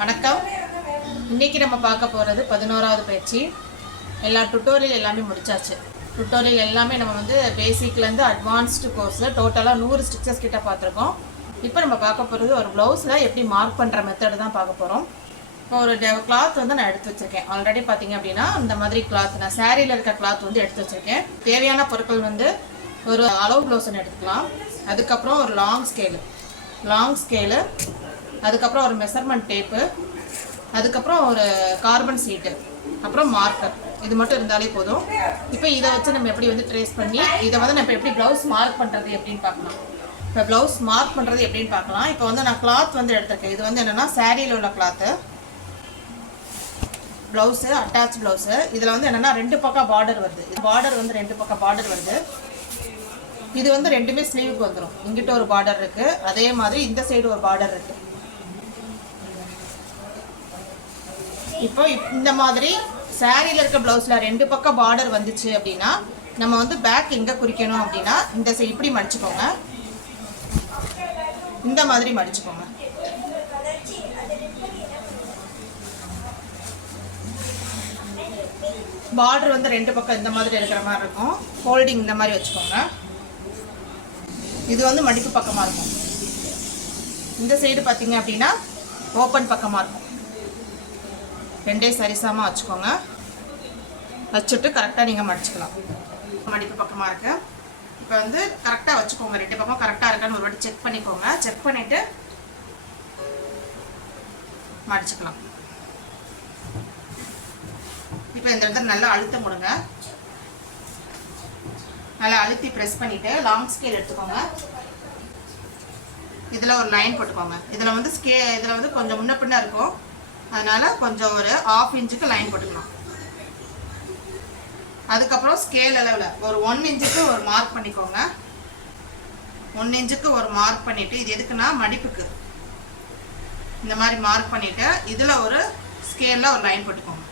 வணக்கம். இன்னைக்கு நம்ம பார்க்க போகிறது பதினோராவது பயிற்சி. எல்லா டுட்டோரியல் எல்லாமே முடிச்சாச்சு. டுட்டோரியல் எல்லாமே நம்ம வந்து பேசிக்லேருந்து அட்வான்ஸ்டு கோர்ஸில் டோட்டலாக நூறு ஸ்டிச்சஸ் கிட்ட பார்த்துருக்கோம். இப்போ நம்ம பார்க்க போகிறது ஒரு ப்ளவுஸில் எப்படி மார்க் பண்ணுற மெத்தடு தான் பார்க்க போகிறோம் இப்போ ஒரு கிளாத் வந்து நான் எடுத்து வச்சுருக்கேன். ஆல்ரெடி பார்த்தீங்க அப்படின்னா இந்த மாதிரி கிளாத் நான் சேரீயில் இருக்க கிளாத் வந்து எடுத்து வச்சுருக்கேன். தேவையான பொருட்கள் வந்து ஒரு அளவு ப்ளவுஸ் ஒன்று எடுத்துக்கலாம். அதுக்கப்புறம் ஒரு லாங் ஸ்கேலு லாங் ஸ்கேலு அதுக்கப்புறம் ஒரு மெஷர்மெண்ட் டேப்பு அதுக்கப்புறம் ஒரு கார்பன் சீட்டு அப்புறம் மார்க்கர் இது மட்டும் இருந்தாலே போதும். இப்போ இதை வச்சு நம்ம எப்படி வந்து ட்ரேஸ் பண்ணி இதை வந்து நம்ம எப்படி ப்ளவுஸ் மார்க் பண்ணுறது எப்படின்னு பார்க்கலாம். இப்போ ப்ளவுஸ் மார்க் பண்ணுறது எப்படின்னு பார்க்கலாம். இப்போ வந்து நான் கிளாத் வந்து எடுத்திருக்கேன். இது வந்து என்னென்னா சேரீயில் உள்ள கிளாத்து ப்ளவுஸு அட்டாச் ப்ளவுஸு இதில் வந்து என்னென்னா ரெண்டு பக்கம் பார்டர் வருது. பார்டர் வந்து ரெண்டு பக்கம் பார்டர் வருது. இது வந்து ரெண்டுமே ஸ்லீவுக்கு வந்துடும் இங்கிட்ட ஒரு பார்டர் இருக்குது அதே மாதிரி இந்த சைடு ஒரு பார்டர் இருக்குது இப்போ இப்- இந்த மாதிரி சாரியில் இருக்க ப்ளவுஸில் ரெண்டு பக்கம் பார்டர் வந்துச்சு அப்படின்னா நம்ம வந்து பேக் எங்கே குறிக்கணும் அப்படின்னா இந்த சை இப்படி மடிச்சுக்கோங்க. இந்த மாதிரி மடிச்சுக்கோங்க. பார்டர் வந்து ரெண்டு பக்கம் இந்த மாதிரி இருக்கிற மாதிரி இருக்கும். ஃபோல்டிங் இந்த மாதிரி வச்சுக்கோங்க. இது வந்து மடிப்பு பக்கமாக இருக்கும். இந்த சைடு பார்த்தீங்க அப்படின்னா ஓப்பன் பக்கமாக இருக்கும். ரெண்டே சரிசமாக வச்சுக்கோங்க. வச்சுட்டு கரெக்டாக நீங்கள் மடிச்சுக்கலாம். மடிப்பு பக்கமாக இருக்கு. இப்போ வந்து கரெக்டாக வச்சுக்கோங்க. ரெண்டு பக்கம் கரெக்டாக இருக்கான்னு ஒரு வாட்டி செக் பண்ணிக்கோங்க. செக் பண்ணிவிட்டு மடிச்சுக்கலாம். இப்போ இந்த இடத்துல நல்லா அழுத்தம் கொடுங்க. நல்லா அழுத்தி ப்ரெஸ் பண்ணிவிட்டு லாங் ஸ்கேல் எடுத்துக்கோங்க. இதில் ஒரு லைன் போட்டுக்கோங்க. இதில் வந்து ஸ்கே இதில் வந்து கொஞ்சம் முன்ன பின்ன இருக்கும். அதனால் கொஞ்சம் ஒரு ஆஃப் இன்ச்சுக்கு லைன் போட்டுக்கலாம். அதுக்கப்புறம் ஸ்கேல் அளவில் ஒரு ஒன் இன்ச்சுக்கு ஒரு மார்க் பண்ணிக்கோங்க. ஒன் இன்ச்சுக்கு ஒரு மார்க் பண்ணிவிட்டு இது எதுக்குன்னா மடிப்புக்கு. இந்த மாதிரி மார்க் பண்ணிவிட்டு இதில் ஒரு ஸ்கேலில் ஒரு லைன் போட்டுக்கோங்க.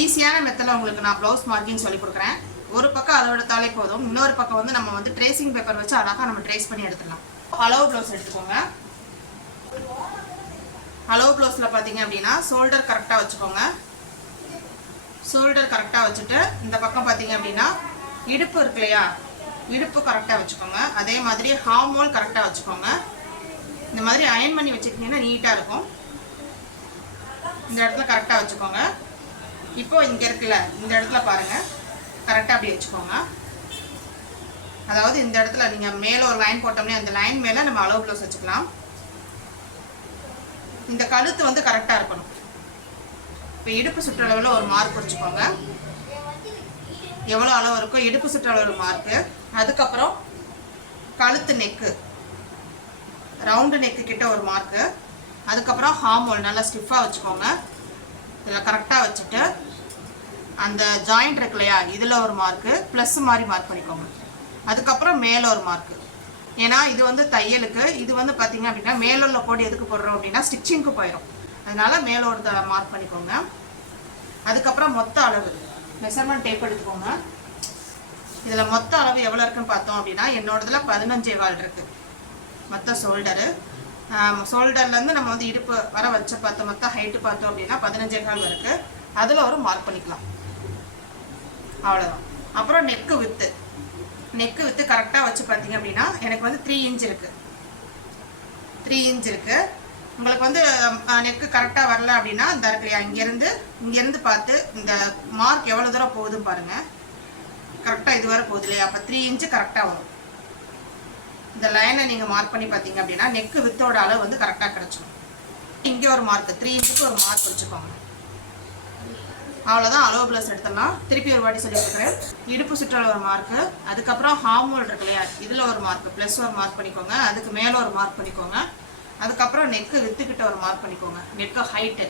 ஈஸியான மெத்தடில் உங்களுக்கு நான் ப்ளவுஸ் மார்க்கிங் சொல்லி கொடுக்குறேன். ஒரு பக்கம் அளவு எடுத்தாலே போதும். இன்னொரு பக்கம் வந்து நம்ம வந்து ட்ரேசிங் பேப்பர் வச்சு அழகாக நம்ம ட்ரேஸ் பண்ணி எடுத்துடலாம். அளவு ப்ளவுஸ் எடுத்துக்கோங்க. அளவு ப்ளவுஸில் பார்த்தீங்க அப்படின்னா ஷோல்டர் கரெக்டாக வச்சுக்கோங்க. ஷோல்டர் கரெக்டாக வச்சுட்டு இந்த பக்கம் பார்த்தீங்க அப்படின்னா இடுப்பு இருக்கு இல்லையா? இடுப்பு கரெக்டாக வச்சுக்கோங்க. அதே மாதிரி ஹார்மோல் கரெக்டாக வச்சுக்கோங்க. இந்த மாதிரி அயன் பண்ணி வச்சுக்கிட்டிங்கன்னா நீட்டாக இருக்கும். இந்த இடத்துல கரெக்டாக வச்சுக்கோங்க. இப்போ இங்கே இருக்குல்ல இந்த இடத்துல பாருங்கள் கரெக்டாக அப்படி வச்சுக்கோங்க. அதாவது இந்த இடத்துல நீங்கள் மேலே ஒரு லைன் போட்டோம்னே அந்த லைன் மேலே நம்ம அளவு ப்ளவுஸ் வச்சுக்கலாம். இந்த கழுத்து வந்து கரெக்டாக இருக்கணும். இப்போ இடுப்பு சுற்றளவில் ஒரு மார்க் வச்சுக்கோங்க. எவ்வளோ அளவு இருக்கோ இடுப்பு சுற்றளவு மார்க்கு அதுக்கப்புறம் கழுத்து நெக்கு ரவுண்டு நெக்கு கிட்ட ஒரு மார்க்கு அதுக்கப்புறம் ஹார்மோல் நல்லா ஸ்டிஃபாக வச்சுக்கோங்க. இதில் கரெக்டாக வச்சுட்டு அந்த ஜாயிண்ட் இருக்கு இல்லையா இதில் ஒரு மார்க்கு ப்ளஸ் மாதிரி மார்க் பண்ணிக்கோங்க. அதுக்கப்புறம் மேலே ஒரு மார்க்கு ஏன்னா இது வந்து தையலுக்கு இது வந்து பார்த்தீங்க அப்படின்னா மேலுள்ள உள்ள கோடு எதுக்கு போடுறோம் அப்படின்னா ஸ்டிச்சிங்க்கு போயிடும் அதனால மேலோட மார்க் பண்ணிக்கோங்க. அதுக்கப்புறம் மொத்த அளவு மெஷர்மெண்ட் டேப் எடுத்துக்கோங்க. இதில் மொத்த அளவு எவ்வளோ இருக்குன்னு பார்த்தோம் அப்படின்னா என்னோடதுல பதினஞ்சே வால் இருக்குது மொத்த ஷோல்டரு ஷோல்டர்லேருந்து நம்ம வந்து இடுப்பு வர வச்ச பார்த்தோம் மொத்த ஹைட்டு பார்த்தோம் அப்படின்னா பதினஞ்சே கால் இருக்குது அதில் ஒரு மார்க் பண்ணிக்கலாம். அவ்வளோதான் அப்புறம் நெக்கு வித்து நெக்கு வித்து கரெக்டாக வச்சு பார்த்தீங்க அப்படின்னா எனக்கு வந்து த்ரீ இன்ச் இருக்குது த்ரீ இன்ச் இருக்குது உங்களுக்கு வந்து நெக்கு கரெக்டாக வரல அப்படின்னா இந்த இருக்கு இங்கேருந்து இங்கேருந்து பார்த்து இந்த மார்க் எவ்வளோ தூரம் போகுதுன்னு பாருங்கள் கரெக்டாக இதுவரை போகுது இல்லையா? அப்போ த்ரீ இன்ச்சு கரெக்டாக வரும். இந்த லைனை நீங்கள் மார்க் பண்ணி பார்த்தீங்க அப்படின்னா நெக்கு வித்தோட அளவு வந்து கரெக்டாக கிடச்சிடும் இங்கே ஒரு மார்க் த்ரீ இன்ச்சுக்கு ஒரு மார்க் வச்சுக்கோங்க. அவ்வளோதான் அலோ ப்ளஸ் எடுத்துடலாம். திருப்பி ஒரு வாட்டி சொல்லி கொடுக்குறேன் இடுப்பு சுற்றளவு ஒரு மார்க்கு அதுக்கப்புறம் ஹார்மோல் இருக்கு இல்லையா? இதில் ஒரு மார்க் ப்ளஸ் ஒரு மார்க் பண்ணிக்கோங்க. அதுக்கு மேலே ஒரு மார்க் பண்ணிக்கோங்க. அதுக்கப்புறம் நெக்கு வித்துக்கிட்ட ஒரு மார்க் பண்ணிக்கோங்க. நெக்கு ஹைட்டு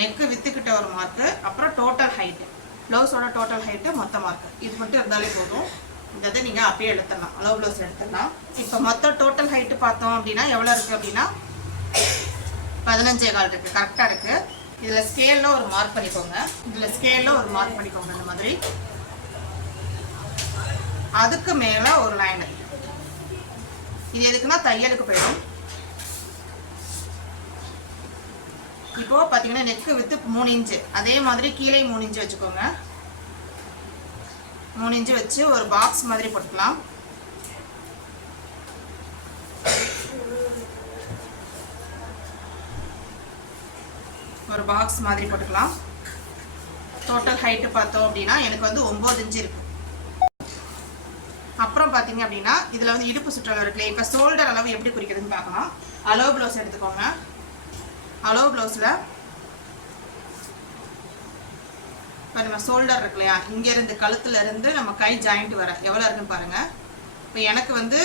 நெக்கு வித்துக்கிட்ட ஒரு மார்க்கு அப்புறம் டோட்டல் ஹைட்டு ப்ளவுஸோட டோட்டல் ஹைட்டு மொத்த மார்க்கு இது மட்டும் இருந்தாலே போதும். இந்த இதை நீங்கள் அப்படியே எடுத்துடலாம். அளவு ப்ளவுஸ் எடுத்துடலாம். இப்போ மொத்த டோட்டல் ஹைட்டு பார்த்தோம் அப்படின்னா எவ்வளோ இருக்குது அப்படின்னா? பதினஞ்சே கால் இருக்குது கரெக்டாக இருக்குது இதில் ஸ்கேலில் ஒரு மார்க் பண்ணிக்கோங்க. இதில் ஸ்கேலில் ஒரு மார்க் பண்ணிக்கோங்க இந்த மாதிரி. அதுக்கு மேலே ஒரு லைன் இது எதுக்குன்னா தையலுக்கு போயிடும். இப்போ பார்த்தீங்கன்னா நெக்கு வித்து மூணு இன்ச்சு அதே மாதிரி கீழே மூணு இன்ச்சு வச்சுக்கோங்க. மூணு இன்ச்சு வச்சு ஒரு பாக்ஸ் மாதிரி போட்டுக்கலாம் ஒரு பாக்ஸ் மாதிரி போட்டுக்கலாம். டோட்டல் ஹைட்டு பார்த்தோம் அப்படின்னா எனக்கு வந்து ஒம்பது இன்ச்சு இருக்கு அப்புறம் பார்த்தீங்க அப்படின்னா இதில் வந்து இடுப்பு சுற்றளவு இருக்குல்ல இப்போ ஷோல்டர் அளவு எப்படி குறிக்கிறதுன்னு பார்க்கலாம். அலோ ப்ளவுஸ் எடுத்துக்கோங்க. அலோ ப்ளவுஸில் இப்போ நம்ம ஷோல்டர் இருக்கு இல்லையா இங்கேருந்து கழுத்துலேருந்து நம்ம கை ஜாயிண்ட் வர எவ்வளோ இருக்குன்னு பாருங்கள் இப்போ எனக்கு வந்து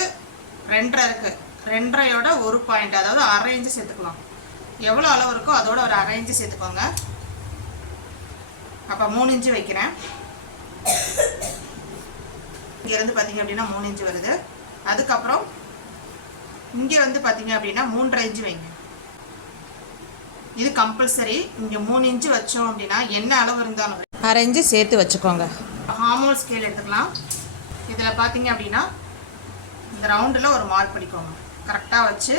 ரெண்டரை இருக்குது ரெண்டரையோட ஒரு பாயிண்ட் அதாவது அரை இன்ச்சு சேர்த்துக்கலாம். எவ்வளோ அளவு இருக்கோ அதோட ஒரு அரை இன்ச்சு சேர்த்துக்கோங்க. அப்போ மூணு இன்ச்சு வைக்கிறேன். இங்கேருந்து பார்த்தீங்க அப்படின்னா மூணு இன்ச்சு வருது. அதுக்கப்புறம் இங்கே வந்து பார்த்தீங்க அப்படின்னா மூன்றரை இன்ச்சு வைங்க. இது கம்பல்சரி இங்கே மூணு இன்ச்சு வச்சோம் அப்படின்னா என்ன அளவு இருந்தாலும் அரை இன்ச்சு சேர்த்து வச்சுக்கோங்க. ஹார்மோன் ஸ்கேல் எடுத்துக்கலாம். இதில் பார்த்தீங்க அப்படின்னா இந்த ரவுண்டில் ஒரு மார்க் பண்ணிக்கோங்க. கரெக்டாக வச்சு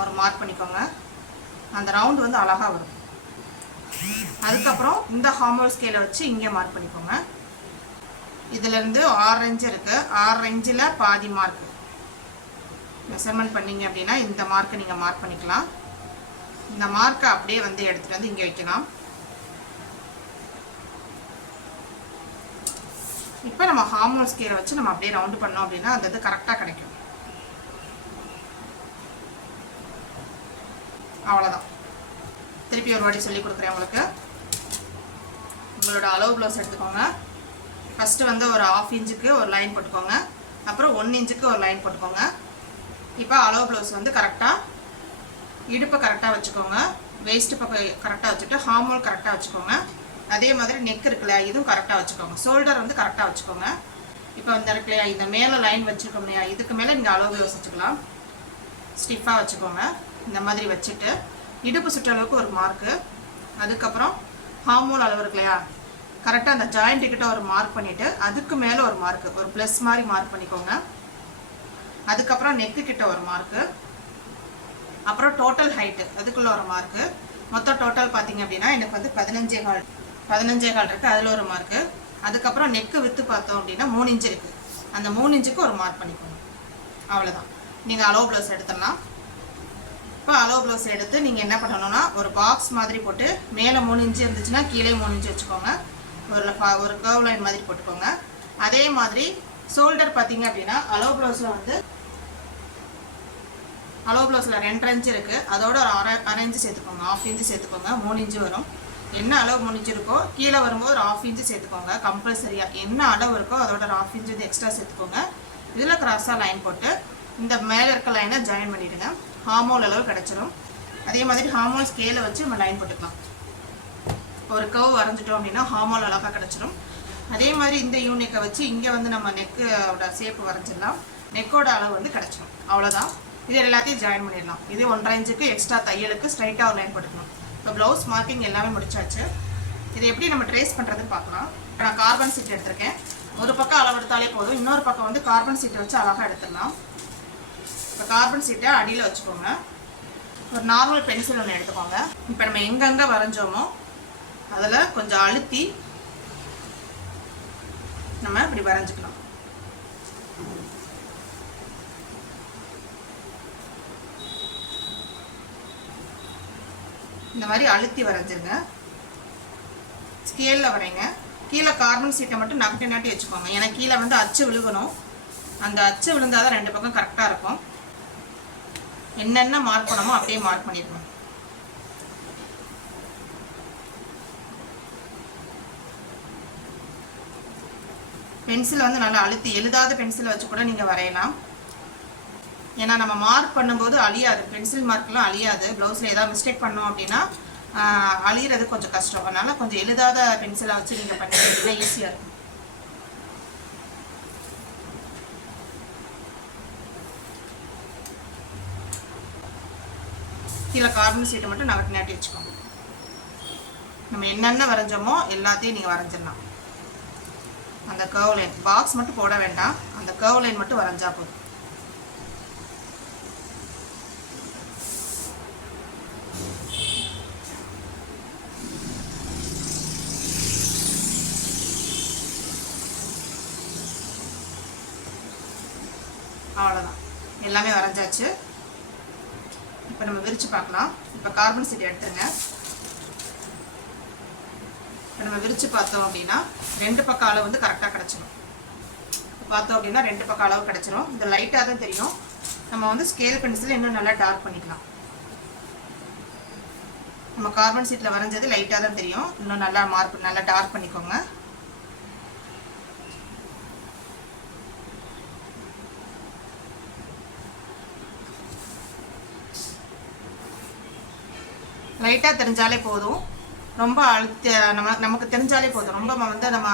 ஒரு மார்க் பண்ணிக்கோங்க. அந்த ரவுண்டு வந்து அழகாக வரும். அதுக்கப்புறம் இந்த ஹார்மோல் ஸ்கேலை வச்சு இங்கே மார்க் பண்ணிக்கோங்க. இதுலேருந்து ஆறு இன்ச்சு இருக்குது ஆறு இன்ச்சில் பாதி மார்க் மெஷர்மெண்ட் பண்ணீங்க அப்படின்னா இந்த மார்க்கை நீங்கள் மார்க் பண்ணிக்கலாம். இந்த மார்க்கை அப்படியே வந்து எடுத்துகிட்டு வந்து இங்கே வைக்கலாம். இப்போ நம்ம ஹார்மோன் ஸ்கேலை வச்சு நம்ம அப்படியே ரவுண்டு பண்ணோம் அப்படின்னா அந்த இது கரெக்டாக கிடைக்கும். அவ்வளோதான் திருப்பி ஒரு வாட்டி சொல்லி கொடுக்குறேன் உங்களுக்கு. உங்களோட அளவு ப்ளவுஸ் எடுத்துக்கோங்க. ஃபஸ்ட்டு வந்து ஒரு ஆஃப் இன்ச்சுக்கு ஒரு லைன் போட்டுக்கோங்க. அப்புறம் ஒன் இன்ச்சுக்கு ஒரு லைன் போட்டுக்கோங்க. இப்போ அளவு ப்ளவுஸ் வந்து கரெக்டாக இடுப்பை கரெக்டாக வச்சுக்கோங்க. வேஸ்ட்டு பக்கம் கரெக்டாக வச்சுட்டு ஹார்மோல் கரெக்டாக வச்சுக்கோங்க. அதே மாதிரி நெக் இருக்குல்ல இதுவும் கரெக்டாக வச்சுக்கோங்க. ஷோல்டர் வந்து கரெக்டாக வச்சுக்கோங்க. இப்போ இந்த இருக்குல்லையா இந்த மேலே லைன் வச்சுருக்கோம் இல்லையா இதுக்கு மேலே நீங்கள் அளவு ப்ளவுஸ் வச்சுக்கலாம். ஸ்டிஃபாக வச்சுக்கோங்க. இந்த மாதிரி வச்சுட்டு இடுப்பு சுற்றளவுக்கு ஒரு மார்க்கு அதுக்கப்புறம் ஹார்மோன் அளவு இருக்கு இல்லையா? கரெக்டாக அந்த ஜாயிண்ட்டுக்கிட்ட ஒரு மார்க் பண்ணிவிட்டு அதுக்கு மேலே ஒரு மார்க்கு ஒரு ப்ளஸ் மாதிரி மார்க் பண்ணிக்கோங்க. அதுக்கப்புறம் நெக்கு கிட்ட ஒரு மார்க்கு அப்புறம் டோட்டல் ஹைட்டு அதுக்குள்ளே ஒரு மார்க்கு மொத்தம் டோட்டல் பார்த்தீங்க அப்படின்னா எனக்கு வந்து பதினஞ்சே கால். பதினஞ்சே கால் இருக்குது அதில் ஒரு மார்க்கு அதுக்கப்புறம் நெக்கு விற்று பார்த்தோம் அப்படின்னா மூணு இன்ச்சு இருக்குது அந்த மூணு இன்ச்சுக்கு ஒரு மார்க் பண்ணிக்கோங்க. அவ்வளோதான் நீங்கள் அளவு ப்ளவுஸ் எடுத்துடலாம். இப்போ அளவு ப்ளவுஸ் எடுத்து நீங்கள் என்ன பண்ணணும்னா ஒரு பாக்ஸ் மாதிரி போட்டு மேலே மூணு இன்ச்சு இருந்துச்சுன்னா கீழே மூணு இன்ச்சு வச்சுக்கோங்க. ஒரு ஒரு கர்வ் லைன் மாதிரி போட்டுக்கோங்க. அதே மாதிரி ஷோல்டர் பார்த்தீங்க அப்படின்னா அளவு ப்ளவுஸில் வந்து அளவு ப்ளவுஸில் ரெண்டரை இன்ச்சு இருக்குது அதோட ஒரு அரை அரை இன்ச்சு சேர்த்துக்கோங்க. ஆஃப் இன்ச்சு சேர்த்துக்கோங்க. மூணு இன்ச்சு வரும். என்ன அளவு மூணு இன்ச்சு இருக்கோ கீழே வரும்போது ஒரு ஆஃப் இன்ச்சு சேர்த்துக்கோங்க. கம்பல்சரியாக என்ன அளவு இருக்கோ அதோட ஒரு ஆஃப் இன்ச்சு வந்து எக்ஸ்ட்ரா சேர்த்துக்கோங்க. இதில் கிராஸாக லைன் போட்டு இந்த மேலே இருக்க லைனை ஜாயின் பண்ணிவிடுங்க ஹார்மோன் அளவு கிடச்சிரும். அதே மாதிரி ஹார்மோன் ஸ்கேலை வச்சு நம்ம லைன் போட்டுக்கலாம். ஒரு கவ் வரைஞ்சிட்டோம் அப்படின்னா ஹார்மோன் அழகாக கிடச்சிரும். அதே மாதிரி இந்த யூனிக்கை வச்சு இங்கே வந்து நம்ம நெக்கோட ஷேப்பு வரைஞ்சிடலாம். நெக்கோட அளவு வந்து கிடச்சிரும். அவ்வளோதான் இது எல்லாத்தையும் ஜாயின் பண்ணிடலாம். இது ஒன்றரை இன்ச்சுக்கு எக்ஸ்ட்ரா தையலுக்கு ஸ்ட்ரைட்டாக ஒரு லைன் போட்டுக்கணும். இப்போ ப்ளவுஸ் மார்க்கிங் எல்லாமே முடிச்சாச்சு. இது எப்படி நம்ம ட்ரேஸ் பண்ணுறதுன்னு பார்க்கலாம். இப்போ நான் கார்பன் சீட் எடுத்திருக்கேன். ஒரு பக்கம் அளவு எடுத்தாலே போதும். இன்னொரு பக்கம் வந்து கார்பன் சீட்டை வச்சு அழகாக எடுத்துடலாம். இப்போ கார்பன் சீட்டை அடியில் வச்சுக்கோங்க. ஒரு நார்மல் பென்சில் ஒன்று எடுத்துக்கோங்க. இப்போ நம்ம எங்கெங்கே வரைஞ்சோமோ அதில் கொஞ்சம் அழுத்தி நம்ம இப்படி வரைஞ்சிக்கலாம். இந்த மாதிரி அழுத்தி வரைஞ்சிருங்க. ஸ்கேலில் வரைங்க. கீழே கார்பன் சீட்டை மட்டும் நகட்டி நாட்டி வச்சுக்கோங்க. ஏன்னா கீழே வந்து அச்சு விழுகணும். அந்த அச்சு விழுந்தால் தான் ரெண்டு பக்கம் கரெக்டாக இருக்கும். என்னென்ன மார்க் பண்ணமோ அப்படியே மார்க் பண்ணிடணும் பென்சில் வந்து நல்லா அழுத்தி எழுதாத பென்சிலை வச்சு கூட நீங்கள் வரையலாம். ஏன்னா நம்ம மார்க் பண்ணும்போது அழியாது. பென்சில் மார்க்லாம் அழியாது. ப்ளவுஸில் ஏதாவது மிஸ்டேக் பண்ணோம் அப்படின்னா அழியிறது கொஞ்சம் கஷ்டம். அதனால் கொஞ்சம் எழுதாத பென்சிலை வச்சு நீங்கள் பண்ணிட்டீங்கன்னா ஈஸியாக இருக்கும். கீழே கார்னர் சீட்டை மட்டும் நவட்டி நாட்டி வச்சுக்கோங்க. நம்ம என்னென்ன வரைஞ்சோமோ எல்லாத்தையும் நீங்கள் வரைஞ்சிடலாம். அந்த கர்வ் லைன் பாக்ஸ் மட்டும் போட வேண்டாம். அந்த கர்வ் லைன் மட்டும் வரைஞ்சா போதும். அவ்வளோதான் எல்லாமே வரைஞ்சாச்சு. இப்போ நம்ம விரித்து பார்க்கலாம். இப்போ கார்பன் சீட் எடுத்துருங்க. இப்போ நம்ம விரித்து பார்த்தோம் அப்படின்னா ரெண்டு பக்கம் அளவு வந்து கரெக்டாக கிடச்சிடும் பார்த்தோம் அப்படின்னா ரெண்டு பக்கம் அளவு கிடச்சிரும். இந்த லைட்டாக தான் தெரியும். நம்ம வந்து ஸ்கேல் பென்சில் இன்னும் நல்லா டார்க் பண்ணிக்கலாம். நம்ம கார்பன் சீட்டில் வரைஞ்சது லைட்டாக தான் தெரியும். இன்னும் நல்லா மார்க் நல்லா டார்க் பண்ணிக்கோங்க. லைட்டாக தெரிஞ்சாலே போதும். ரொம்ப அழுத்த நம்ம நமக்கு தெரிஞ்சாலே போதும். ரொம்ப வந்து நம்ம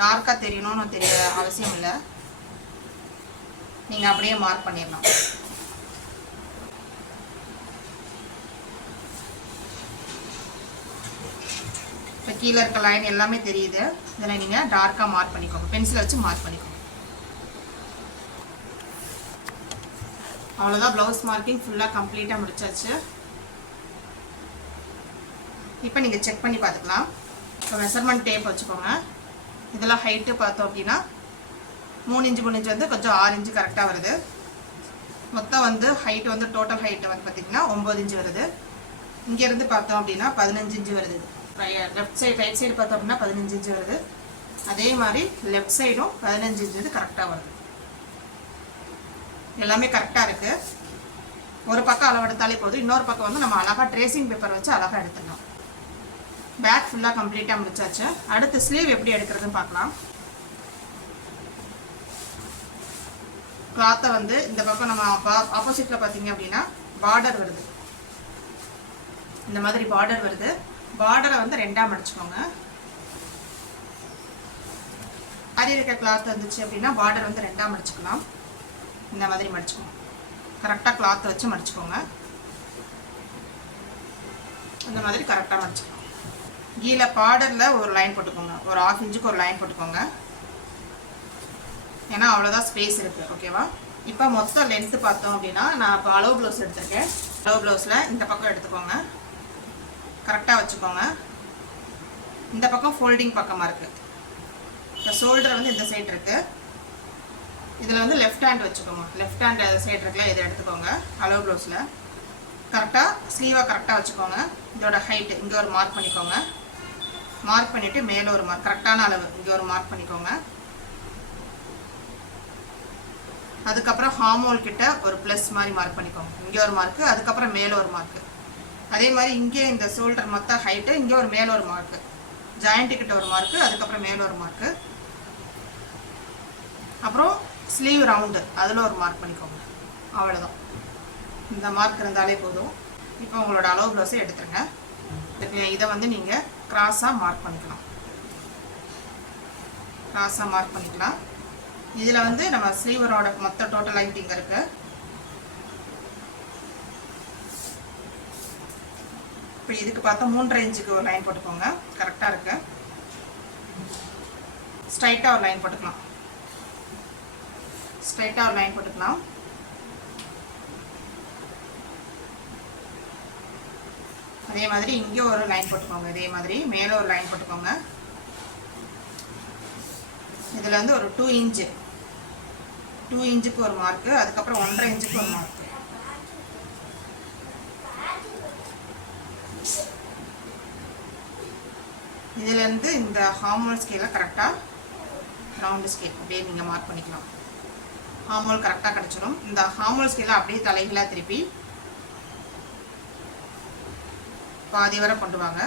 டார்க்காக தெரியணும்னு தெரிய அவசியம் இல்லை. நீங்கள் அப்படியே மார்க் பண்ணிடலாம். இப்போ கீழே இருக்க லைன் எல்லாமே தெரியுது. இதில் நீங்கள் டார்க்காக மார்க் பண்ணிக்கோங்க. பென்சிலை வச்சு மார்க் பண்ணிக்கோங்க. அவ்வளோதான் ப்ளவுஸ் மார்க்கிங் ஃபுல்லாக கம்ப்ளீட்டாக முடிச்சாச்சு. இப்போ நீங்கள் செக் பண்ணி பார்த்துக்கலாம். இப்போ மெஷர்மெண்ட் டேப் வச்சுக்கோங்க. இதெல்லாம் ஹைட்டு பார்த்தோம் அப்படின்னா மூணு இன்ச்சு மூணு இன்ச்சு வந்து கொஞ்சம் ஆறு இன்ச்சு கரெக்டாக வருது. மொத்தம் வந்து ஹைட் வந்து டோட்டல் ஹைட்டு வந்து பார்த்திங்கன்னா ஒம்பது இன்ச்சு வருது. இங்கேருந்து பார்த்தோம் அப்படின்னா பதினஞ்சு இன்ச்சு வருது. லெஃப்ட் சைடு ரைட் சைடு பார்த்தோம் அப்படின்னா பதினஞ்சு இன்ச்சு வருது. அதே மாதிரி லெஃப்ட் சைடும் பதினஞ்சு இன்ச்சு வந்து கரெக்டாக வருது. எல்லாமே கரெக்டாக இருக்குது ஒரு பக்கம் அளவு எடுத்தாலே போதும். இன்னொரு பக்கம் வந்து நம்ம அழகாக ட்ரேசிங் பேப்பர் வச்சு அழகாக எடுத்துடலாம். பேக் ஃபுல்லாக கம்ப்ளீட்டாக முடிச்சாச்சு. அடுத்து ஸ்லீவ் எப்படி எடுக்கிறதுன்னு பார்க்கலாம். கிளாத்தை வந்து இந்த பக்கம் நம்ம ஆப்போசிட்டில் பார்த்தீங்க அப்படின்னா பார்டர் வருது. இந்த மாதிரி பார்டர் வருது. பார்டரை வந்து ரெண்டாக மடிச்சுக்கோங்க. அரி இருக்க கிளாத் வந்துச்சு அப்படின்னா பார்டர் வந்து ரெண்டாக மடிச்சுக்கலாம். இந்த மாதிரி மடிச்சுக்கோங்க. கரெக்டாக கிளாத்தை வச்சு மடிச்சுக்கோங்க. இந்த மாதிரி கரெக்டாக மடிச்சுக்கோங்க. கீழே பார்டரில் ஒரு லைன் போட்டுக்கோங்க. ஒரு ஆஃப் இன்ச்சுக்கு ஒரு லைன் போட்டுக்கோங்க. ஏன்னா அவ்வளோதான் ஸ்பேஸ் இருக்குது ஓகேவா இப்போ மொத்த லென்த்து பார்த்தோம் அப்படின்னா நான் இப்போ அளவு ப்ளவுஸ் எடுத்திருக்கேன். அளவு ப்ளவுஸில் இந்த பக்கம் எடுத்துக்கோங்க. கரெக்டாக வச்சுக்கோங்க. இந்த பக்கம் ஃபோல்டிங் பக்கமாக இருக்குது இந்த ஷோல்டர் வந்து இந்த சைடு இருக்குது இதில் வந்து லெஃப்ட் ஹேண்ட் வச்சுக்கோங்க. லெஃப்ட் ஹேண்ட் சைடு இருக்குல்ல இதை எடுத்துக்கோங்க அளவு ப்ளவுஸில் கரெக்டாக ஸ்லீவாக கரெக்டாக வச்சுக்கோங்க. இதோட ஹைட்டு இங்கே ஒரு மார்க் பண்ணிக்கோங்க. மார்க் பண்ணிவிட்டு மேலே ஒரு மார்க் கரெக்டான அளவு. இங்கே ஒரு மார்க் பண்ணிக்கோங்க. அதுக்கப்புறம் ஹார்மோல் கிட்ட ஒரு ப்ளஸ் மாதிரி மார்க் பண்ணிக்கோங்க. இங்கே ஒரு மார்க்கு அதுக்கப்புறம் மேலே ஒரு மார்க்கு அதே மாதிரி இங்கே இந்த ஷோல்டர் மொத்த ஹைட்டு இங்கே ஒரு மேலே ஒரு மார்க்கு ஜாயிண்ட்டு கிட்ட ஒரு மார்க்கு அதுக்கப்புறம் மேலே ஒரு மார்க்கு அப்புறம் ஸ்லீவ் ரவுண்டு அதில் ஒரு மார்க் பண்ணிக்கோங்க. அவ்வளோதான் இந்த மார்க் இருந்தாலே போதும். இப்போ உங்களோட அளவு ப்ளவுஸை எடுத்துருங்க. இதை வந்து நீங்கள் கிராஸாக மார்க் பண்ணிக்கலாம். கிராஸாக மார்க் பண்ணிக்கலாம். இதில் வந்து நம்ம ஸ்லீவரோட மொத்த டோட்டல் ஹைட் இங்கே இருக்கு. இப்போ இதுக்கு பார்த்தா மூன்றரை இன்ச்சுக்கு ஒரு லைன் போட்டுக்கோங்க. கரெக்டாக இருக்கு. ஸ்ட்ரைட்டாக ஒரு லைன் போட்டுக்கலாம். ஸ்ட்ரைட்டாக ஒரு லைன் போட்டுக்கலாம். அதே மாதிரி இங்கே ஒரு லைன் போட்டுக்கோங்க. இதே மாதிரி மேலே ஒரு லைன் போட்டுக்கோங்க. இதில் வந்து ஒரு டூ இன்ச்சு டூ இன்ச்சுக்கு ஒரு மார்க்கு அதுக்கப்புறம் ஒன்றரை இன்ச்சுக்கு ஒரு மார்க்கு இதுலேருந்து இந்த ஹார்மோல் ஸ்கேலில் கரெக்டாக ரவுண்டு ஸ்கேல் அப்படியே நீங்கள் மார்க் பண்ணிக்கலாம். ஹார்மோல் கரெக்டாக கிடச்சிடும் இந்த ஹார்மோல் ஸ்கேலை அப்படியே தலைகளாக திருப்பி பாதி வரை கொண்டு வாங்க.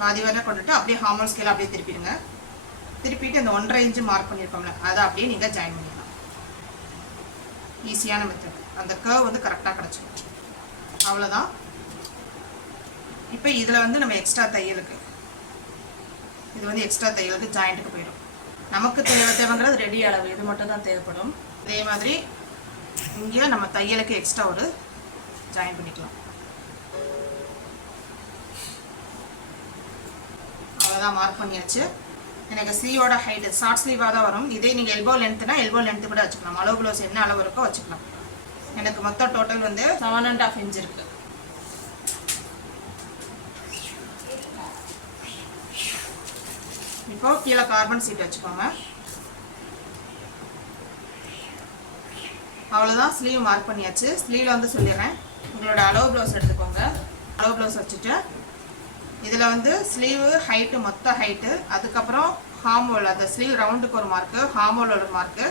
பாதி வரை கொண்டுட்டு அப்படியே ஹார்மோல் ஸ்கேல் அப்படியே திருப்பிடுங்க. திருப்பிட்டு இந்த ஒன்றரை இன்ச்சு மார்க் பண்ணியிருக்கோம்ல அதை அப்படியே நீங்கள் ஜாயின் பண்ணிக்கலாம். ஈஸியான மெத்தட் அந்த கர்வ் வந்து கரெக்டாக கிடச்சிடும் அவ்வளோதான் இப்போ இதில் வந்து நம்ம எக்ஸ்ட்ரா தையலுக்கு இது வந்து எக்ஸ்ட்ரா தையலுக்கு ஜாயிண்ட்டுக்கு போயிடும். நமக்கு தேவை தேவைங்கிறது ரெடி அளவு. இது மட்டும் தான் தேவைப்படும். அதே மாதிரி இங்கே நம்ம தையலுக்கு எக்ஸ்ட்ரா ஒரு ஜாயின் பண்ணிக்கலாம். அவ்வளோதான் மார்க் பண்ணியாச்சு. எனக்கு சியோட ஹைட் ஷார்ட் ஸ்லீவாக தான் வரும். இதே நீங்கள் எல்போ லென்த்னா எல்போ லென்த்து கூட வச்சுக்கலாம். அளவு ப்ளவுஸ் என்ன அளவு இருக்கோ வச்சுக்கலாம். எனக்கு மொத்தம் டோட்டல் வந்து செவன் அண்ட் ஆஃப் இன்ச் இருக்குது இப்போ கீழே கார்பன் சீட் வச்சுக்கோங்க. அவ்வளோதான் ஸ்லீவ் மார்க் பண்ணியாச்சு. ஸ்லீவில் வந்து சொல்லிடுறேன். உங்களோட அளவு ப்ளவுஸ் எடுத்துக்கோங்க. அளவு ப்ளவுஸ் வச்சுட்டு இதில் வந்து ஸ்லீவு ஹைட்டு மொத்த ஹைட்டு அதுக்கப்புறம் ஹார்மோல் அந்த ஸ்லீவ் ரவுண்டுக்கு ஒரு மார்க்கு ஹார்மோல் ஒரு மார்க்கு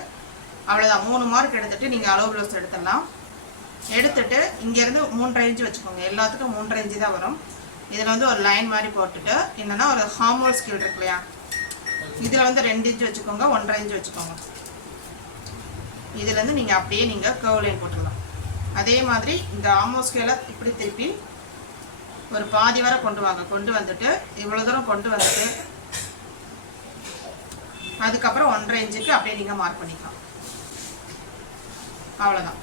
அவ்வளோதான் மூணு மார்க் எடுத்துகிட்டு நீங்கள் அளவு ப்ளவுஸ் எடுத்துடலாம். எடுத்துட்டு இங்கேருந்து மூன்றரை இன்ச்சு வச்சுக்கோங்க. எல்லாத்துக்கும் மூன்றரை இன்ச்சு தான் வரும். இதில் வந்து ஒரு லைன் மாதிரி போட்டுட்டு என்னென்னா ஒரு ஹார்மோல் ஸ்கில் இருக்கு இல்லையா? இதில் வந்து ரெண்டு இன்ச்சு வச்சுக்கோங்க ஒன்றரை இன்ச்சு வச்சுக்கோங்க. இதுலேருந்து நீங்கள் அப்படியே நீங்கள் கர்வ் லைன் போட்டுடலாம் அதே மாதிரி இந்த ஆமோஸ்கேலை இப்படி திருப்பி ஒரு பாதி வரை கொண்டு வாங்க. கொண்டு வந்துட்டு இவ்வளோ தூரம் கொண்டு வந்துட்டு அதுக்கப்புறம் ஒன்றரை இன்ச்சுக்கு அப்படியே நீங்கள் மார்க் பண்ணிக்கலாம். அவ்வளோதான்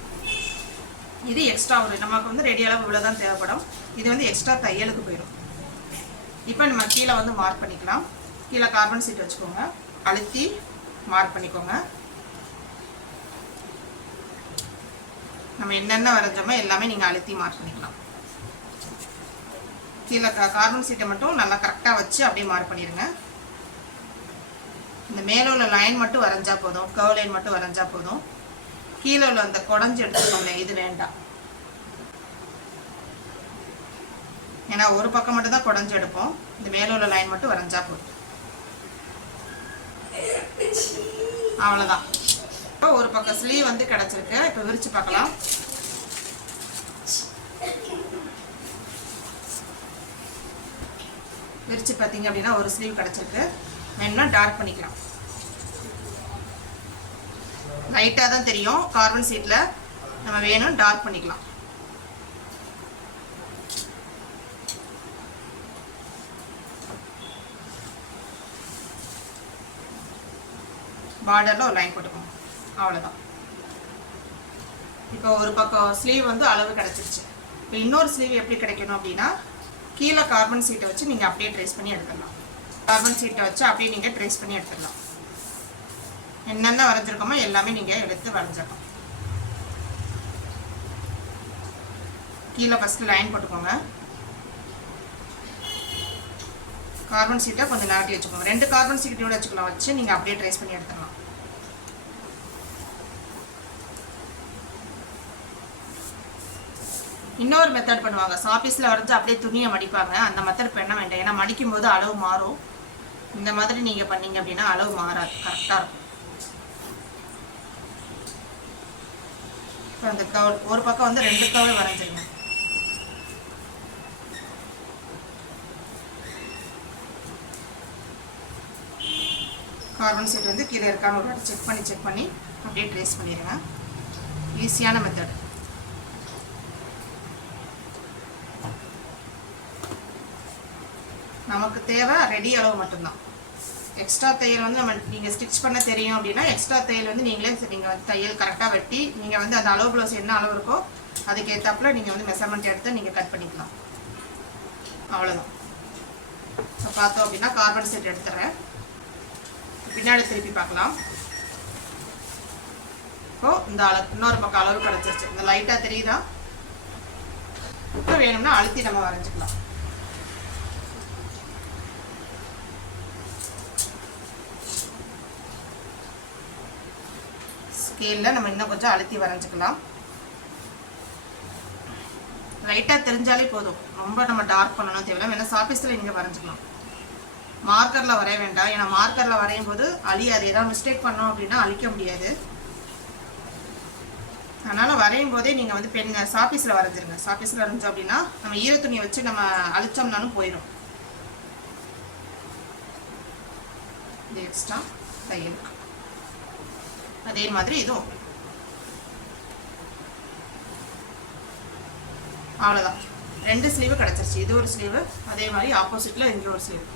இது எக்ஸ்ட்ரா ஒரு நமக்கு வந்து ரெடி அளவு இவ்வளோ தான் தேவைப்படும். இது வந்து எக்ஸ்ட்ரா தையலுக்கு போயிடும். இப்போ நம்ம கீழே வந்து மார்க் பண்ணிக்கலாம். கீழே கார்பன் சீட் வச்சுக்கோங்க. அழுத்தி மார்க் பண்ணிக்கோங்க. நம்ம என்னென்ன வரைஞ்சோமோ எல்லாமே நீங்கள் அழுத்தி மார்க் பண்ணிக்கலாம். கீழே கா கார்பன் சீட்டை மட்டும் நல்லா கரெக்டாக வச்சு அப்படியே மார்க் பண்ணிடுங்க இந்த மேலே உள்ள லைன் மட்டும் வரைஞ்சா போதும். கர்வ் லைன் மட்டும் வரைஞ்சா போதும். கீழே உள்ள அந்த குடஞ்சி எடுத்துக்கோங்க இது வேண்டாம். ஏன்னா ஒரு பக்கம் மட்டும் தான் குடஞ்சி எடுப்போம். இந்த மேலே உள்ள லைன் மட்டும் வரைஞ்சா போதும். அவ்வளோதான் இப்போ ஒரு பக்கம் ஸ்லீவ் வந்து கிடச்சிருக்கு. இப்போ விரித்து பார்க்கலாம். விரித்து பார்த்தீங்க அப்படின்னா ஒரு ஸ்லீவ் கிடச்சிருக்கு. வேணும்னா டார்க் பண்ணிக்கலாம். லைட்டாக தான் தெரியும். கார்பன் சீட்டில் நம்ம வேணும் டார்க் பண்ணிக்கலாம். பார்டரில் ஒரு லைன் போட்டுக்கோங்க. அவ்வளோதான் இப்போ ஒரு பக்கம் ஸ்லீவ் வந்து அளவு கிடச்சிருச்சு. இப்போ இன்னொரு ஸ்லீவ் எப்படி கிடைக்கணும் அப்படின்னா கீழே கார்பன் சீட்டை வச்சு நீங்கள் அப்படியே ட்ரேஸ் பண்ணி எடுத்துடலாம். கார்பன் சீட்டை வச்சு அப்படியே நீங்கள் ட்ரேஸ் பண்ணி எடுத்துடலாம். என்னென்ன வரைஞ்சிருக்கோமோ எல்லாமே நீங்கள் எடுத்து வரைஞ்சிடலாம். கீழே ஃபஸ்ட்டு லைன் போட்டுக்கோங்க. கார்பன் சீட்டை கொஞ்சம் நாட்டி வச்சுக்கோங்க. ரெண்டு கார்பன் சீட்டையோட வச்சுக்கலாம். வச்சு நீங்கள் அப்படியே ட்ரேஸ் பண்ணி எடுத்துடலாம். இன்னொரு மெத்தட் பண்ணுவாங்க. சாப்பீஸில் வரைஞ்சி அப்படியே துணியை மடிப்பாங்க. அந்த மெத்தட் பண்ண வேண்டாம். ஏன்னா மடிக்கும் போது அளவு மாறும். இந்த மாதிரி நீங்கள் பண்ணீங்க அப்படின்னா அளவு மாறாது. கரெக்டாக இருக்கும். இப்போ அந்த கவர் ஒரு பக்கம் வந்து ரெண்டு கவர் வரைஞ்சிருங்க. கார்பன் சீட் வந்து கீழே இருக்கான்னு ஒரு வாட்டி செக் பண்ணி செக் பண்ணி அப்படியே ட்ரேஸ் பண்ணிடுங்க. ஈஸியான மெத்தட் நமக்கு தேவை ரெடி அளவு மட்டும்தான். எக்ஸ்ட்ரா தையல் வந்து நம்ம நீங்கள் ஸ்டிச் பண்ண தெரியும் அப்படின்னா எக்ஸ்ட்ரா தையல் வந்து நீங்களே நீங்கள் வந்து தையல் கரெக்டாக வெட்டி நீங்கள் வந்து அந்த அளவு ப்ளவுஸ் என்ன அளவு இருக்கோ அதுக்கேற்றாப்புல நீங்கள் வந்து மெஷர்மெண்ட் எடுத்து நீங்கள் கட் பண்ணிக்கலாம். அவ்வளோதான் இப்போ பார்த்தோம் அப்படின்னா கார்பன் செட் எடுத்துறேன். பின்னாடி திருப்பி பார்க்கலாம். இப்போ இந்த அளவு இன்னொரு பக்கம் அளவு கிடச்சிருச்சு. இந்த லைட்டாக தெரியுதா? இப்போ வேணும்னா அழுத்தி நம்ம வரைஞ்சிக்கலாம். ஸ்கேலில் நம்ம இன்னும் கொஞ்சம் அழுத்தி வரைஞ்சிக்கலாம். லைட்டாக தெரிஞ்சாலே போதும். ரொம்ப நம்ம டார்க் பண்ணணும் தேவையில்ல. வேணால் சாப்பீஸில் நீங்கள் வரைஞ்சிக்கலாம். மார்க்கரில் வரைய வேண்டாம். ஏன்னா மார்க்கரில் வரையும் போது அழியாது ஏதாவது மிஸ்டேக் பண்ணோம் அப்படின்னா அழிக்க முடியாது. அதனால் வரையும் போதே நீங்கள் வந்து பெண் சாப்பீஸில் வரைஞ்சிருங்க. சாப்பீஸில் வரைஞ்சோம் அப்படின்னா நம்ம ஈரத்துணியை வச்சு நம்ம அழிச்சோம்னாலும் போயிடும். இது எக்ஸ்ட்ரா தையலுக்கு அதே மாதிரி இதுவும் அவ்வளோதான் ரெண்டு ஸ்லீவு கிடச்சிருச்சு. இது ஒரு ஸ்லீவு அதே மாதிரி ஆப்போசிட்டில் இங்கே ஒரு ஸ்லீவ்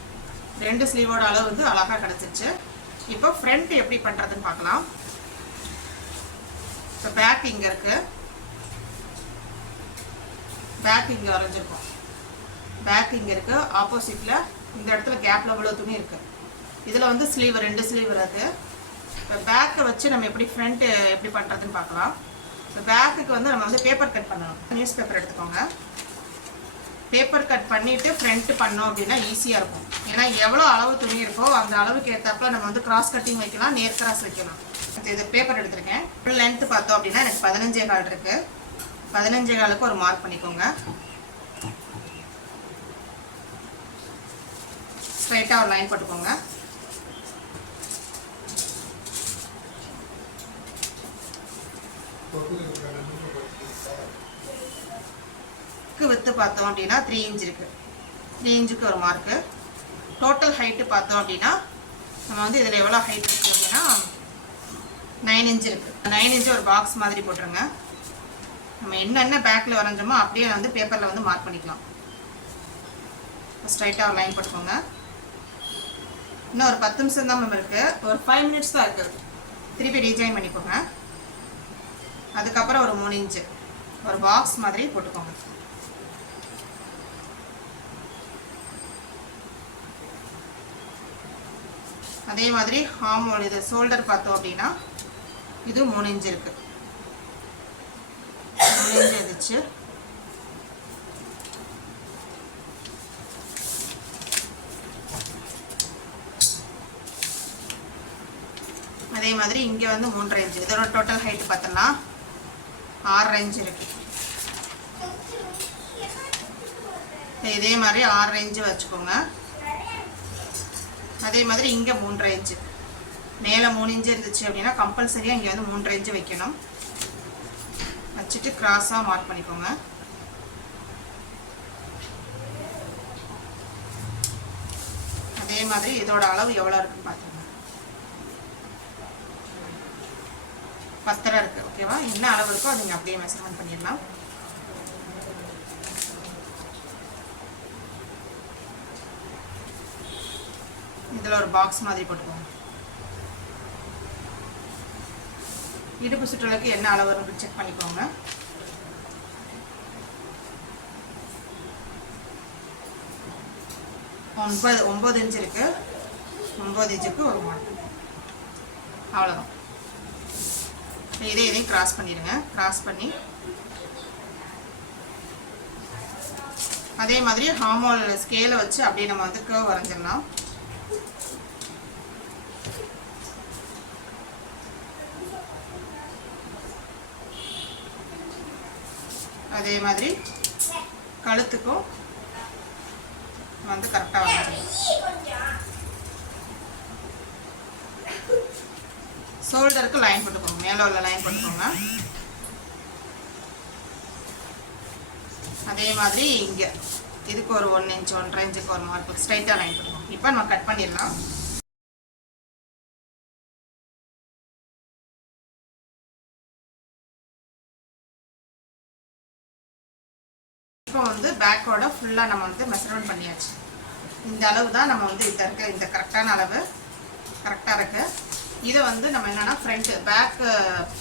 ரெண்டு ஸ்லீவோட அளவு வந்து அழகாக கிடச்சிருச்சு. இப்போ ஃப்ரண்ட் எப்படி பண்ணுறதுன்னு பார்க்கலாம். இப்போ பேக் இங்கே இருக்குது பேக் இங்கே வரைஞ்சிருக்கோம் பேக் இங்கே இருக்குது ஆப்போசிட்டில் இந்த இடத்துல கேப்பில் இவ்வளோ துணி இருக்குது இதில் வந்து ஸ்லீவ் ரெண்டு ஸ்லீவ் இருக்குது இப்போ பேக்கை வச்சு நம்ம எப்படி ஃப்ரண்ட்டு எப்படி பண்ணுறதுன்னு பார்க்கலாம். இப்போ பேக்குக்கு வந்து நம்ம வந்து பேப்பர் கட் பண்ணணும். நியூஸ் பேப்பர் எடுத்துக்கோங்க. பேப்பர் கட் பண்ணிவிட்டு ஃப்ரண்ட்டு பண்ணோம் அப்படின்னா ஈஸியாக இருக்கும். ஏன்னா எவ்வளோ அளவு துணி இருக்கோ அந்த அளவுக்கு ஏற்றாப்புல நம்ம வந்து கிராஸ் கட்டிங் வைக்கலாம் நேர் கிராஸ் வைக்கலாம். இது பேப்பர் எடுத்திருக்கேன். லென்த்து பார்த்தோம் அப்படின்னா எனக்கு பதினஞ்சே கால் இருக்குது பதினஞ்சே காலுக்கு ஒரு மார்க் பண்ணிக்கோங்க. ஸ்ட்ரைட்டாக ஒரு லைன் போட்டுக்கோங்க. வித்து பார்த்தோம் அப்படின்னா த்ரீ இன்ச் இருக்கு. த்ரீ இன்ச்சுக்கு ஒரு மார்க்கு டோட்டல் ஹைட்டு பார்த்தோம் அப்படின்னா நம்ம வந்து இதில் எவ்வளோ ஹைட் இருக்கு அப்படின்னா நைன் இன்ச் இருக்கு. நைன் இன்ச்சு ஒரு பாக்ஸ் மாதிரி போட்டுருங்க. நம்ம என்னென்ன பேக்கில் வரைஞ்சோமோ அப்படியே வந்து பேப்பரில் வந்து மார்க் பண்ணிக்கலாம். ஸ்ட்ரைட்டாக ஒரு லைன் போட்டுக்கோங்க. இன்னும் ஒரு பத்து நிமிஷம் தான் மேம் இருக்குது ஒரு ஃபைவ் மினிட்ஸ் தான் இருக்குது திருப்பி ரீஜாயின் பண்ணிக்கோங்க. அதுக்கப்புறம் ஒரு மூணு இன்ச்சு. ஒரு பாக்ஸ் மாதிரி போட்டுக்கோங்க. அதே மாதிரி ஹார்மோன் இது ஷோல்டர் பார்த்தோம் அப்படின்னா இது மூணு இன்ச்சு இருக்கு. மூணு இன்ச்சு இருந்துச்சு அதே மாதிரி இங்கே வந்து மூன்றரை இன்ச்சு. இதோட டோட்டல் ஹைட் பார்த்தோம்னா ஆறு இன்ச் இருக்கு. இதே மாதிரி ஆறு ரேஞ்சு வச்சுக்கோங்க. அதே மாதிரி இங்கே மூன்று ரேஞ்சு மேலே மூணு இன்ச்சு இருந்துச்சு அப்படின்னா கம்பல்சரியாக இங்கே வந்து மூன்று ரேஞ்சு வைக்கணும். வச்சுட்டு கிராஸாக மார்க் பண்ணிக்கோங்க. அதே மாதிரி இதோட அளவு எவ்வளோ இருக்குன்னு பார்த்துக்கோங்க பத்தரை இருக்குது ஓகேவா என்ன அளவு இருக்கோ அது நீங்கள் அப்படியே மெஷர்மெண்ட் பண்ணிடலாம். இதில் ஒரு பாக்ஸ் மாதிரி போட்டுக்கோங்க. இடுப்பு சுற்றளவுக்கு என்ன அளவு வரும்னு செக் பண்ணிக்கோங்க. ஒன்பது ஒம்பது இன்ச் இருக்குது ஒம்பது இன்ச்சுக்கு ஒரு மாடல் அவ்வளோதான் இதே இதையும் கிராஸ் பண்ணிடுங்க. கிராஸ் பண்ணி. அதே மாதிரி ஹார்மோல் ஸ்கேலை வச்சு அப்படியே நம்ம வந்து கேர்வ் வரைஞ்சிடலாம். அதே மாதிரி கழுத்துக்கும் வந்து கரெக்டாக வரைஞ்சிடலாம். ஷோல்டருக்கு லைன் போட்டுக்கோங்க. மேலே உள்ள லைன் போட்டுக்கோங்க. அதே மாதிரி இங்கே. இதுக்கு ஒரு ஒன் இன்ச் ஒன்றரை இன்ச்சுக்கு ஒரு மார்க் ஸ்ட்ரைட்டாக லைன் போட்டுக்கோங்க. இப்போ நம்ம கட் பண்ணிடலாம். இப்போ வந்து பேக்கோட ஃபுல்லாக நம்ம வந்து மெஷர்மெண்ட் பண்ணியாச்சு. இந்த அளவு தான் நம்ம வந்து இந்த இருக்க இந்த கரெக்டான அளவு. கரெக்டாக இருக்குது இதை வந்து நம்ம என்னன்னா ஃப்ரண்ட்டு பேக்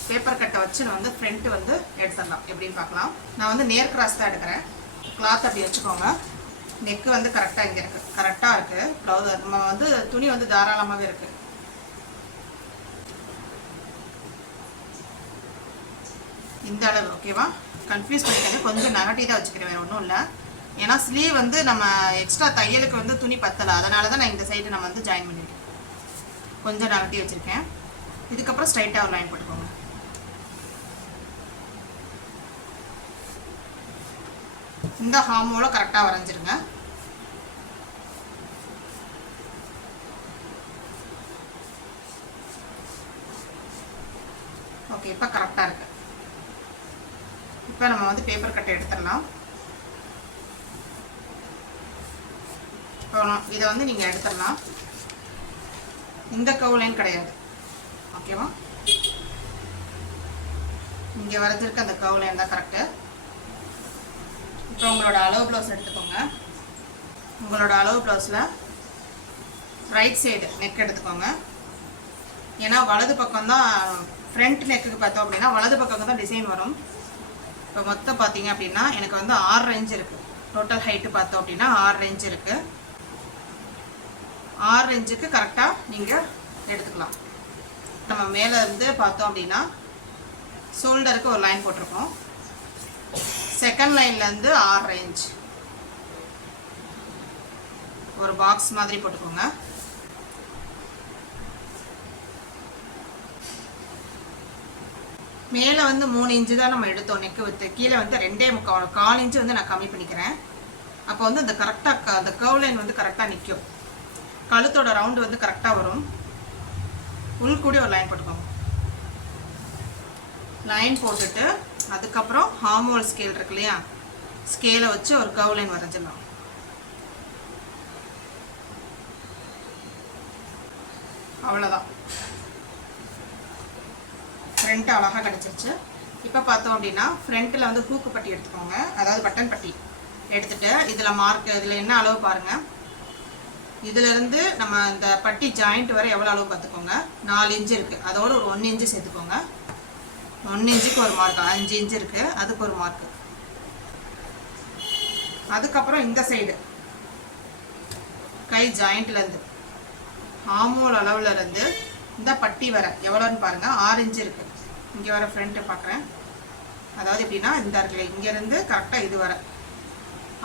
பேப்பர் கட்டை வச்சு நான் வந்து ஃப்ரண்ட் வந்து எடுத்துடலாம். எப்படின்னு பார்க்கலாம். நான் வந்து நேர் கிராஸ் தான் எடுக்கிறேன். கிளாத் அப்படி வச்சுக்கோங்க. நெக்கு வந்து கரெக்டாக இங்கே இருக்குது கரெக்டாக இருக்குது ப்ளவுஸ் நம்ம வந்து துணி வந்து தாராளமாகவே இருக்குது இந்த அளவு ஓகேவா கன்ஃபியூஸ் பண்ணிக்காங்க கொஞ்சம் நெகட்டிவ் தான் வச்சுக்கிறேன். வேறு ஒன்றும் இல்லை. ஏன்னா ஸ்லீவ் வந்து நம்ம எக்ஸ்ட்ரா தையலுக்கு வந்து துணி பத்தலை. அதனால தான் நான் இந்த சைடு நம்ம வந்து ஜாயின் பண்ணி கொஞ்சம் நகர்த்தி வச்சுருக்கேன். இதுக்கப்புறம் ஸ்ட்ரைட்டாக ஒரு லைன் போட்டுக்கோங்க. இந்த ஹார்மோல கரெக்டாக வரைஞ்சிருங்க. ஓகே இப்போ கரெக்டாக இருக்கு. இப்போ நம்ம வந்து பேப்பர் கட்டை எடுத்துடலாம். இப்போ இதை வந்து நீங்கள் எடுத்துடலாம். இந்த கவு கிடையாது. ஓகேவா இங்கே வரதுக்கு அந்த கவு தான் கரெக்டு இப்போ உங்களோட அளவு ப்ளவுஸ் எடுத்துக்கோங்க. உங்களோட அளவு ப்ளவுஸில் ரைட் சைடு நெக் எடுத்துக்கோங்க. ஏன்னா வலது பக்கம் தான் ஃப்ரண்ட் நெக்குக்கு பார்த்தோம் அப்படின்னா வலது பக்கம் தான் டிசைன் வரும். இப்போ மொத்தம் பார்த்தீங்க அப்படின்னா எனக்கு வந்து ஆறு ரேஞ்ச் இருக்குது டோட்டல் ஹைட்டு பார்த்தோம் அப்படின்னா ஆறு ரேஞ்ச் இருக்குது ஆறு இன்ச்சுக்கு கரெக்டாக நீங்கள் எடுத்துக்கலாம். நம்ம மேலே இருந்து பார்த்தோம் அப்படின்னா ஷோல்டருக்கு ஒரு லைன் போட்டிருக்கோம். செகண்ட் லைன்லேருந்து ஆறு இன்ச் ஒரு பாக்ஸ் மாதிரி போட்டுக்கோங்க. மேலே வந்து மூணு இன்ச்சு தான் நம்ம எடுத்தோம் நெக்கு வித்து கீழே வந்து ரெண்டே முக்கால் கால் இன்ச்சு வந்து நான் கம்மி பண்ணிக்கிறேன். அப்போ வந்து அந்த கரெக்டாக அந்த கர்வ் லைன் வந்து கரெக்டாக நிற்கும் கழுத்தோட ரவுண்டு வந்து கரெக்டாக வரும். உள் கூடி ஒரு லைன் போட்டுக்கோங்க. லைன் போட்டுட்டு அதுக்கப்புறம் ஹார்மோல் ஸ்கேல் இருக்கு இல்லையா? ஸ்கேலை வச்சு ஒரு கவ் லைன் வரைஞ்சிடலாம். அவ்வளோதான் ஃப்ரண்ட் அழகாக கிடச்சிருச்சு. இப்போ பார்த்தோம் அப்படின்னா ஃப்ரண்ட்டில் வந்து ஹூக்கு பட்டி எடுத்துக்கோங்க. அதாவது பட்டன் பட்டி. எடுத்துகிட்டு இதில் மார்க் இதில் என்ன அளவு பாருங்கள் இதிலிருந்து நம்ம இந்த பட்டி ஜாயிண்ட் வரை எவ்வளோ அளவு பார்த்துக்கோங்க நாலு இன்ச்சு இருக்குது அதோட ஒரு ஒன்று இன்ச்சு சேர்த்துக்கோங்க. ஒன்று இன்ச்சுக்கு ஒரு மார்க் அஞ்சு இன்ச்சு இருக்குது அதுக்கு ஒரு மார்க்கு அதுக்கப்புறம் இந்த சைடு கை ஜாயிண்ட்லேருந்து ஆமூல் அளவுலேருந்து இந்த பட்டி வர. எவ்வளோன்னு பாருங்கள் ஆறு இன்ச்சு இருக்குது இங்கே வர ஃப்ரண்ட்டு பார்க்குறேன் அதாவது எப்படின்னா இந்த இருக்குல்ல இங்கேருந்து கரெக்டாக இது வர.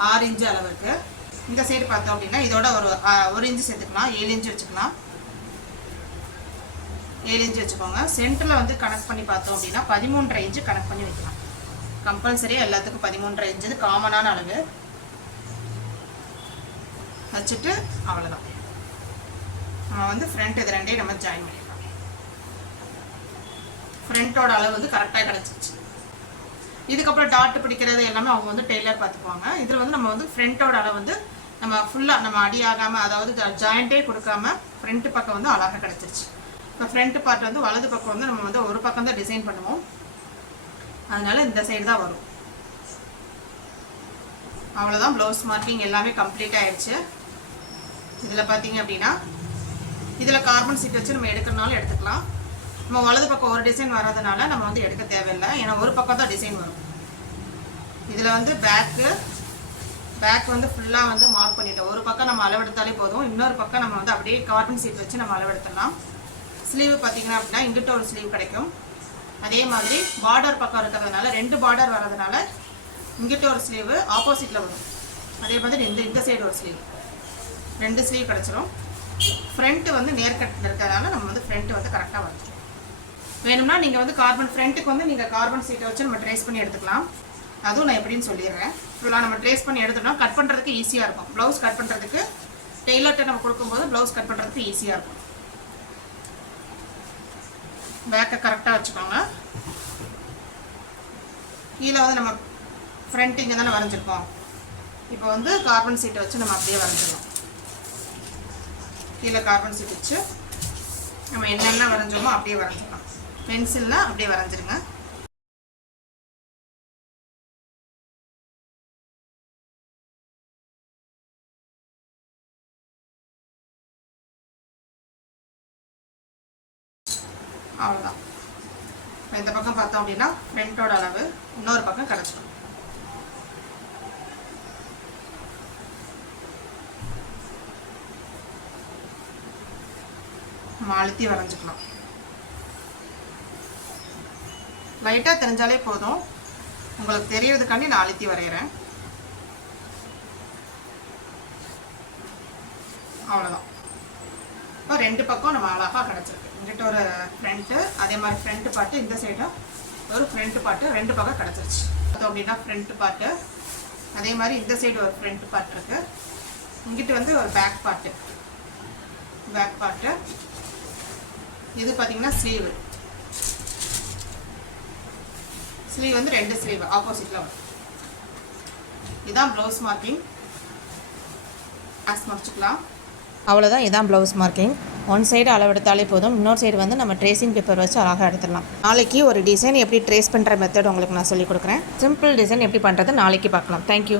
ஆறு இன்ச்சு அளவு இருக்குது இந்த சைடு பார்த்தோம் அப்படின்னா இதோட ஒரு ஒரு இன்ச்சு சேர்த்துக்கலாம். ஏழு இன்ச்சு வச்சுக்கலாம். ஏழு இன்ச்சு வச்சுக்கோங்க. சென்டரில் வந்து கனெக்ட் பண்ணி பார்த்தோம் அப்படின்னா பதிமூன்றரை இன்ச்சு கனெக்ட் பண்ணி வைக்கலாம். கம்பல்சரியாக எல்லாத்துக்கும் பதிமூன்றரை இன்ச்சு. காமனான அளவு. வச்சுட்டு அவ்வளோதான் நம்ம வந்து ஃப்ரண்ட் இது ரெண்டையும் நம்ம ஜாயின் பண்ணிடலாம். ஃப்ரண்ட்டோட அளவு வந்து கரெக்டாக கிடச்சிருச்சு. இதுக்கப்புறம் டாட் பிடிக்கிறது எல்லாமே அவங்க வந்து டெய்லர் பார்த்துக்குவாங்க. இதில் வந்து நம்ம வந்து ஃப்ரண்ட்டோட அளவு வந்து நம்ம ஃபுல்லாக நம்ம அடி ஆகாமல் அதாவது ஜாயிண்ட்டே கொடுக்காம ஃப்ரண்ட் பக்கம் வந்து அழகாக கிடச்சிருச்சு. இப்போ ஃப்ரண்ட் பார்ட் வந்து வலது பக்கம் வந்து நம்ம வந்து ஒரு பக்கம் தான் டிசைன் பண்ணுவோம். அதனால இந்த சைடு தான் வரும். அவ்வளோதான் ப்ளவுஸ் மார்க்கிங் எல்லாமே கம்ப்ளீட் ஆயிடுச்சு. இதில் பார்த்தீங்க அப்படின்னா இதில் கார்பன் சீட் வச்சு நம்ம எடுக்கிறனாலும் எடுத்துக்கலாம். நம்ம வலது பக்கம் ஒரு டிசைன் வர்றதுனால நம்ம வந்து எடுக்க தேவையில்லை. ஏன்னா ஒரு பக்கம் தான் டிசைன் வரும். இதில் வந்து பேக்கு பேக் வந்து ஃபுல்லாக வந்து மார்க் பண்ணிட்டோம். ஒரு பக்கம் நம்ம அளவெடுத்தாலே போதும். இன்னொரு பக்கம் நம்ம வந்து அப்படியே கார்டன் சீட் வச்சு நம்ம அளவெடுத்துடலாம். ஸ்லீவ் பார்த்தீங்கன்னா அப்படின்னா இங்கிட்ட ஒரு ஸ்லீவ் கிடைக்கும். அதே மாதிரி பார்டர் பக்கம் இருக்கிறதுனால ரெண்டு பார்டர் வர்றதுனால இங்கிட்ட ஒரு ஸ்லீவு ஆப்போசிட்டில் வரும். அதே மாதிரி இந்த இந்த சைடு ஒரு ஸ்லீவ் ரெண்டு ஸ்லீவ் கிடச்சிரும். ஃப்ரண்ட்டு வந்து நேர்கட்டில் இருக்கிறதுனால நம்ம வந்து ஃப்ரண்ட்டு வந்து கரெக்டாக வரைஞ்சிடும் வேணும்னா நீங்கள் வந்து கார்பன் ஃப்ரண்ட்டுக்கு வந்து நீங்கள் கார்பன் சீட்டை வச்சு நம்ம ட்ரேஸ் பண்ணி எடுத்துக்கலாம். அதுவும் நான் எப்படின்னு சொல்லிடுறேன். ஃபுல்லாக நம்ம ட்ரேஸ் பண்ணி எடுத்தோம்னா கட் பண்ணுறதுக்கு ஈஸியாக இருக்கும். ப்ளவுஸ் கட் பண்ணுறதுக்கு டெய்லர்கிட்ட நம்ம கொடுக்கும்போது ப்ளவுஸ் கட் பண்ணுறதுக்கு ஈஸியாக இருக்கும். பேக்கை கரெக்டாக வச்சுக்கோங்க. கீழே வந்து நம்ம ஃப்ரண்ட் இங்கே தானே வரைஞ்சிருக்கோம். இப்போ வந்து கார்பன் சீட்டை வச்சு நம்ம அப்படியே வரைஞ்சிடலாம். கீழே கார்பன் சீட் வச்சு நம்ம என்னென்ன வரைஞ்சோமோ அப்படியே வரைஞ்சிடலாம். பென்சிலில் அப்படியே வரைஞ்சிருங்க. அவ்வளோதான் இப்போ இந்த பக்கம் பார்த்தோம் அப்படின்னா ஃப்ரண்ட்டோட அளவு இன்னொரு பக்கம் கிடச்சிடும் நம்ம அழுத்தி வரைஞ்சிக்கலாம். லைட்டாக தெரிஞ்சாலே போதும். உங்களுக்கு தெரியறதுக்காண்டி நான் அழுத்தி வரைகிறேன் அவ்வளோதான் இப்போ ரெண்டு பக்கம் நம்ம அழகாக கிடச்சிருக்கு. இங்கிட்ட ஒரு ஃப்ரண்ட்டு அதே மாதிரி ஃப்ரண்ட்டு பார்ட்டு இந்த சைடும் ஒரு ஃப்ரண்ட்டு பார்ட்டு ரெண்டு பக்கம் கிடச்சிருச்சு. பார்த்தோம் அப்படின்னா ஃப்ரண்ட்டு பார்ட்டு அதே மாதிரி இந்த சைடு ஒரு ஃப்ரண்ட்டு பார்ட் இருக்குது இங்கிட்டு வந்து ஒரு பேக் பார்ட்டு பேக் பார்ட்டு இது பார்த்தீங்கன்னா ஸ்லீவு ஸ்லீவ் வந்து ரெண்டு ஸ்லீவ் ஆப்போசிட்டில் வரும். இதுதான் ப்ளவுஸ் மார்க்கிங் ஆஸ் முடிச்சுக்கலாம். அவ்வளோதான் இதான் ப்ளவுஸ் மார்க்கிங் ஒன் சைடு அளவெடுத்தாலே போதும். இன்னொரு சைடு வந்து நம்ம ட்ரேசிங் பேப்பர் வச்சு அழகாக எடுத்துடலாம். நாளைக்கு ஒரு டிசைன் எப்படி ட்ரேஸ் பண்ணுற மெத்தட் உங்களுக்கு நான் சொல்லிக் கொடுக்குறேன். சிம்பிள் டிசைன் எப்படி பண்ணுறது நாளைக்கு பார்க்கலாம். தேங்க்யூ